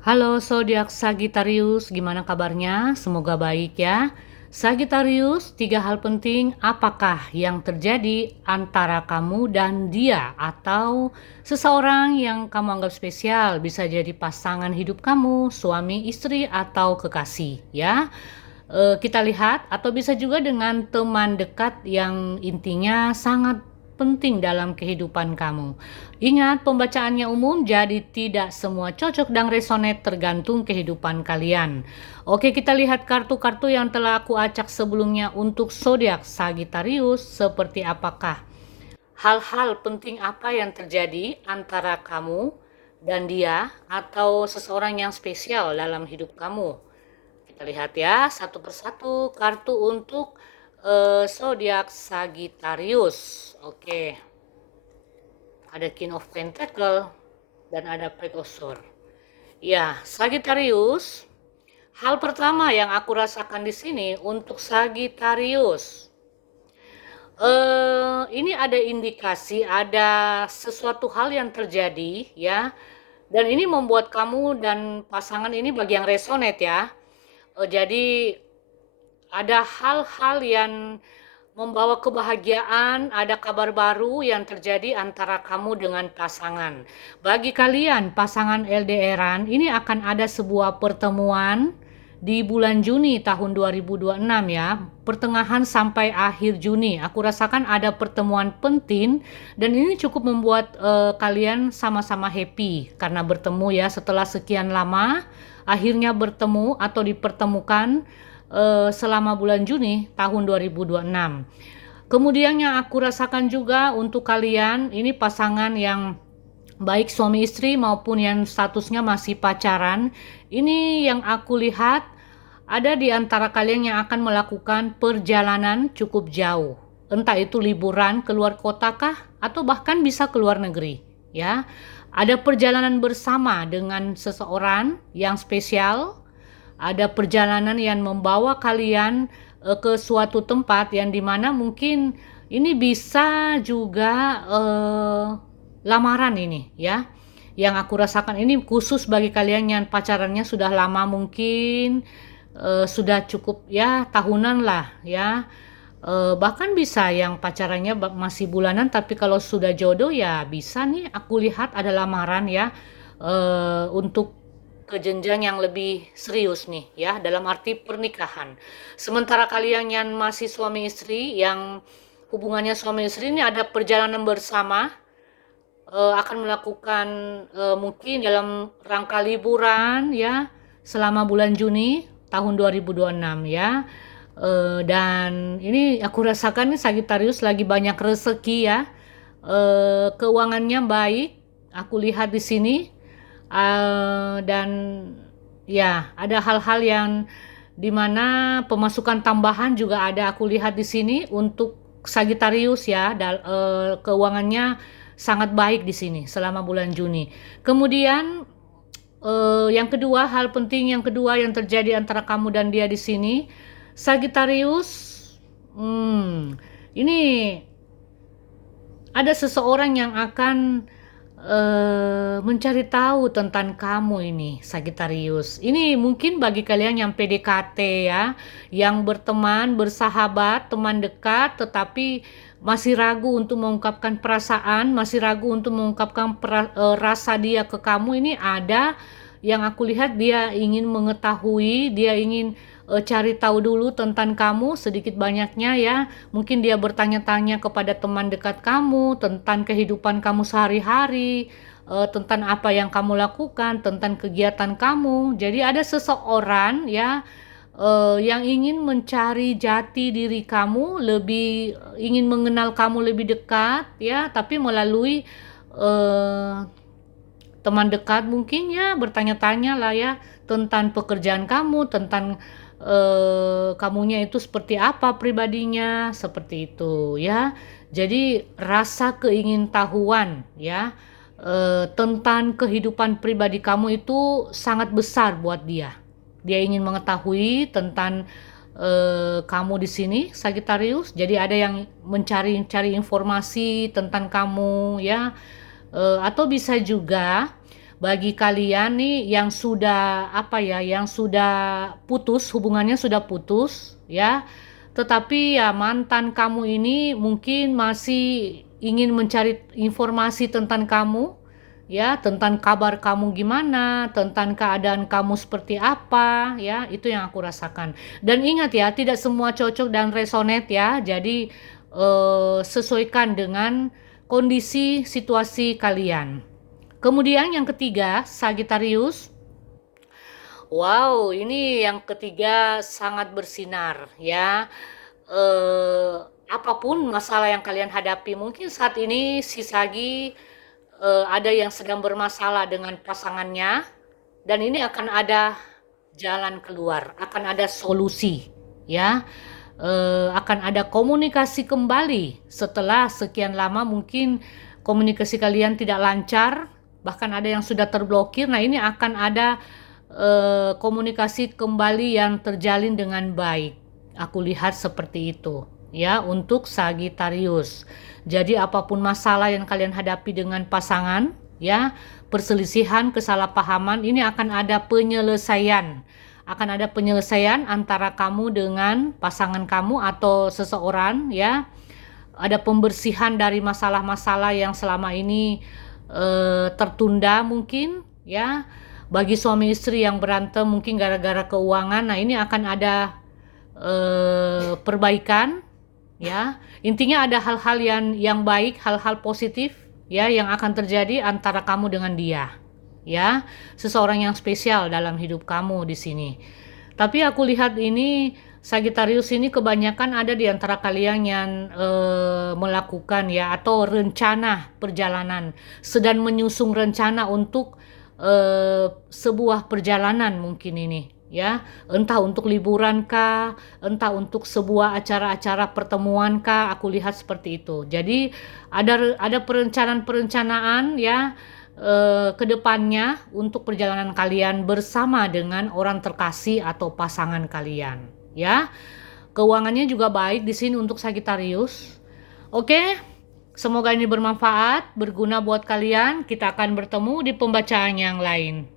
Halo zodiak Sagittarius, gimana kabarnya? Semoga baik ya. Sagittarius, 3 hal penting apakah yang terjadi antara kamu dan dia atau seseorang yang kamu anggap spesial, bisa jadi pasangan hidup kamu, suami, istri atau kekasih ya. Kita lihat atau bisa juga dengan teman dekat yang intinya sangat penting dalam kehidupan kamu. Ingat, pembacaannya umum, jadi tidak semua cocok dan resonate tergantung kehidupan kalian. Oke, kita lihat kartu-kartu yang telah aku acak sebelumnya untuk zodiak Sagittarius. Seperti apakah hal-hal penting apa yang terjadi antara kamu dan dia atau seseorang yang spesial dalam hidup kamu. Kita lihat ya satu persatu kartu untuk zodiak Sagittarius. Oke, ada King of Pentacle dan ada Page of Swords. Ya, Sagittarius. Hal pertama yang aku rasakan di sini untuk Sagittarius. Ini ada indikasi, ada sesuatu hal yang terjadi ya. Dan ini membuat kamu dan pasangan ini bagi yang resonate ya. Jadi ada hal-hal yang membawa kebahagiaan, ada kabar baru yang terjadi antara kamu dengan pasangan. Bagi kalian pasangan LDRan, ini akan ada sebuah pertemuan di bulan Juni tahun 2026 ya, pertengahan sampai akhir Juni. Aku rasakan ada pertemuan penting dan ini cukup membuat kalian sama-sama happy karena bertemu ya setelah sekian lama, akhirnya bertemu atau dipertemukan selama bulan Juni tahun 2026. Kemudian yang aku rasakan juga untuk kalian, ini pasangan yang baik suami istri maupun yang statusnya masih pacaran, ini yang aku lihat ada di antara kalian yang akan melakukan perjalanan cukup jauh. Entah itu liburan keluar kota kah atau bahkan bisa keluar negeri, ya. Ada perjalanan bersama dengan seseorang yang spesial, ada perjalanan yang membawa kalian ke suatu tempat yang dimana mungkin ini bisa juga lamaran ini ya. Yang aku rasakan ini khusus bagi kalian yang pacarannya sudah lama, mungkin sudah cukup ya tahunan lah ya. Bahkan bisa yang pacarannya masih bulanan, tapi kalau sudah jodoh ya bisa nih aku lihat ada lamaran ya, untuk ke jenjang yang lebih serius nih ya, dalam arti pernikahan. Sementara kalian yang masih suami istri, yang hubungannya suami istri ini ada perjalanan bersama, akan melakukan mungkin dalam rangka liburan ya selama bulan Juni tahun 2026 ya. Dan ini aku rasakan nih Sagittarius lagi banyak rezeki ya. Keuangannya baik, aku lihat di sini. Dan ya ada hal-hal yang dimana pemasukan tambahan juga ada aku lihat di sini untuk Sagittarius ya. Keuangannya sangat baik di sini selama bulan Juni. Kemudian yang kedua, hal penting yang kedua yang terjadi antara kamu dan dia di sini, Sagittarius, ini ada seseorang yang akan mencari tahu tentang kamu ini, Sagittarius. Ini mungkin bagi kalian yang PDKT ya, yang berteman, bersahabat, teman dekat, tetapi masih ragu untuk mengungkapkan perasaan, masih ragu untuk mengungkapkan rasa dia ke kamu. Ini ada yang aku lihat dia ingin mengetahui, dia ingin cari tahu dulu tentang kamu sedikit banyaknya ya. Mungkin dia bertanya-tanya kepada teman dekat kamu tentang kehidupan kamu sehari-hari, tentang apa yang kamu lakukan, tentang kegiatan kamu. Jadi ada seseorang ya yang ingin mencari jati diri kamu, lebih ingin mengenal kamu lebih dekat ya, tapi melalui teman dekat mungkin ya, bertanya-tanya lah ya tentang pekerjaan kamu, tentang kamunya itu seperti apa pribadinya, seperti itu ya. Jadi rasa keingintahuan ya tentang kehidupan pribadi kamu itu sangat besar buat dia. Dia ingin mengetahui tentang kamu di sini Sagittarius. Jadi ada yang mencari informasi tentang kamu ya. Atau bisa juga bagi kalian nih yang sudah apa ya, yang sudah putus, hubungannya sudah putus ya, tetapi ya mantan kamu ini mungkin masih ingin mencari informasi tentang kamu, ya, tentang kabar kamu gimana, tentang keadaan kamu seperti apa, ya, itu yang aku rasakan. Dan ingat ya, tidak semua cocok dan resonate ya, jadi sesuaikan dengan kondisi situasi kalian. Kemudian yang ketiga, Sagittarius. Wow, ini yang ketiga sangat bersinar ya. Eh, Apapun masalah yang kalian hadapi, mungkin saat ini si Sagi ada yang sedang bermasalah dengan pasangannya, dan ini akan ada jalan keluar, akan ada solusi, ya. Akan ada komunikasi kembali setelah sekian lama mungkin komunikasi kalian tidak lancar, bahkan ada yang sudah terblokir. Nah, ini akan ada komunikasi kembali yang terjalin dengan baik. Aku lihat seperti itu ya untuk Sagittarius. Jadi apapun masalah yang kalian hadapi dengan pasangan ya, perselisihan, kesalahpahaman, ini akan ada penyelesaian. Akan ada penyelesaian antara kamu dengan pasangan kamu atau seseorang ya. Ada pembersihan dari masalah-masalah yang selama ini tertunda mungkin ya. Bagi suami istri yang berantem mungkin gara-gara keuangan, nah ini akan ada perbaikan ya. Intinya ada hal-hal yang baik, hal-hal positif ya yang akan terjadi antara kamu dengan dia. Ya, seseorang yang spesial dalam hidup kamu di sini. Tapi aku lihat ini Sagittarius ini kebanyakan ada di antara kalian yang melakukan ya atau rencana perjalanan, sedang menyusun rencana untuk sebuah perjalanan mungkin ini ya, entah untuk liburan kah, entah untuk sebuah acara-acara pertemuan kah, aku lihat seperti itu. Jadi ada perencanaan-perencanaan ya ke depannya untuk perjalanan kalian bersama dengan orang terkasih atau pasangan kalian ya. Keuangannya juga baik di sini untuk Sagittarius. Oke, semoga ini bermanfaat, berguna buat kalian. Kita akan bertemu di pembacaan yang lain.